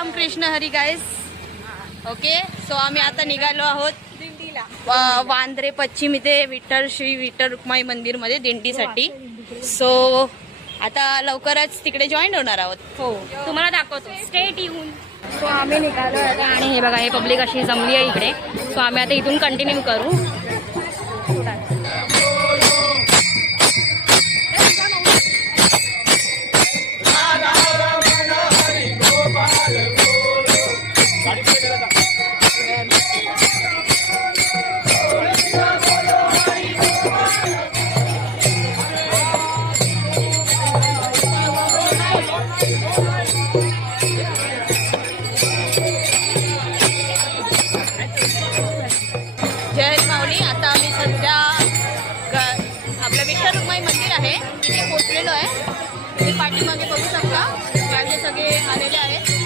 रामकृष्ण हरी गाईस. Okay, so आम्ही आता निघालो आहोत दिंडीला, वांद्रे पश्चिम इथे श्री विठ्ठल रुक्माई मंदिर मध्ये दिंडीसाठी. सो आता लवकरच तिकडे जॉईन होणार आहोत. हो, तुम्हाला दाखवतो, स्टेट येऊन. सो आम्ही निघालो आता आणि हे बघा, हे पब्लिक अशी जमली आहे इकडे. सो आम्ही आता इथून कंटिन्यू करू. जय माऊली. आता आम्ही सध्या आपलं विठ्ठल रुक्माई मंदिर आहे तिथे पोहोचलेलो आहे. ते पाठीमागे बघू शकता, त्याचे सगळे आलेले आहेत.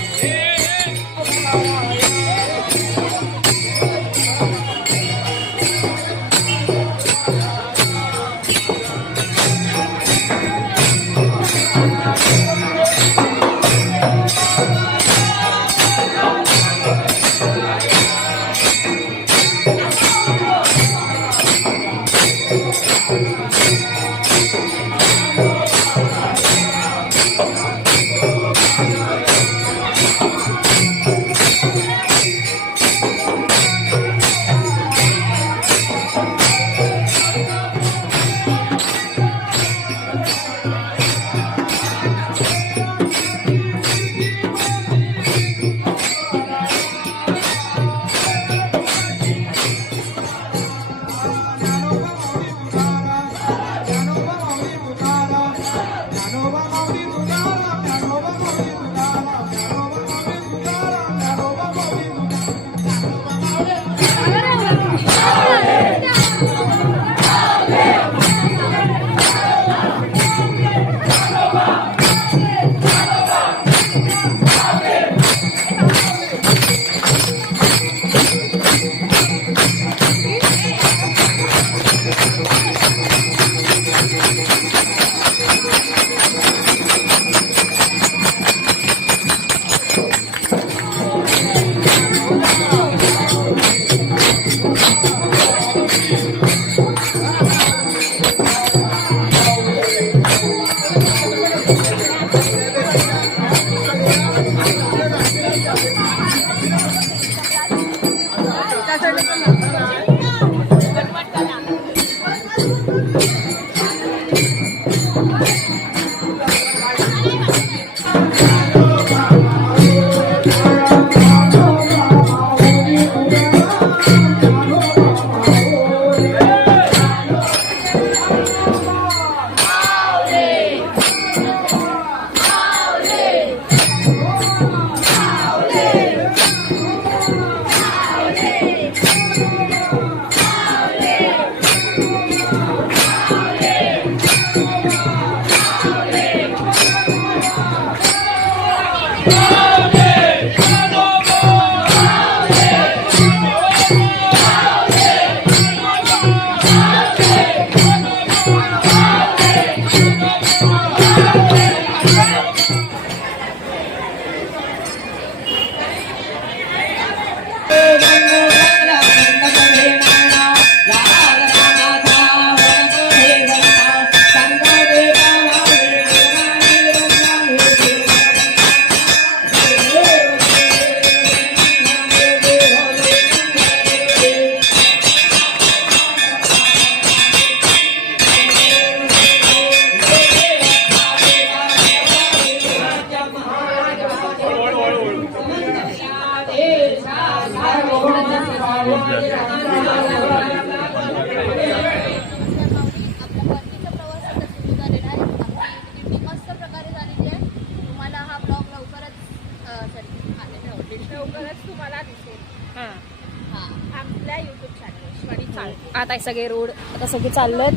आता सगळे रोड आता सगळे चाललेत.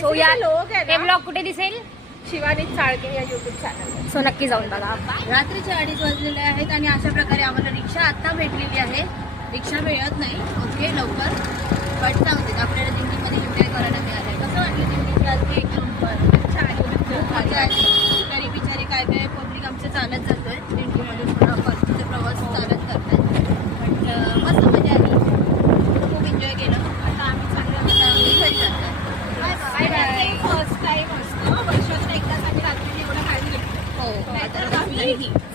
सो या हे ब्लॉग कुठे दिसेल? शिवानी चाळके या युट्यूब चॅनल. सो नक्की जाऊन बघा. रात्रीचे 2:30 वाजलेले आहेत आणि अशा प्रकारे आम्हाला रिक्षा आता भेटलेली आहे. रिक्षा मिळत नाही. ओके, लवकर बट सांगते आपल्याला दिंडीमध्ये एन्जॉय करायला मिळालं. कसं वाटलं दिंडीची आज? एक नंबर, छान, मजा आली. तरी बिचारी काय काय ही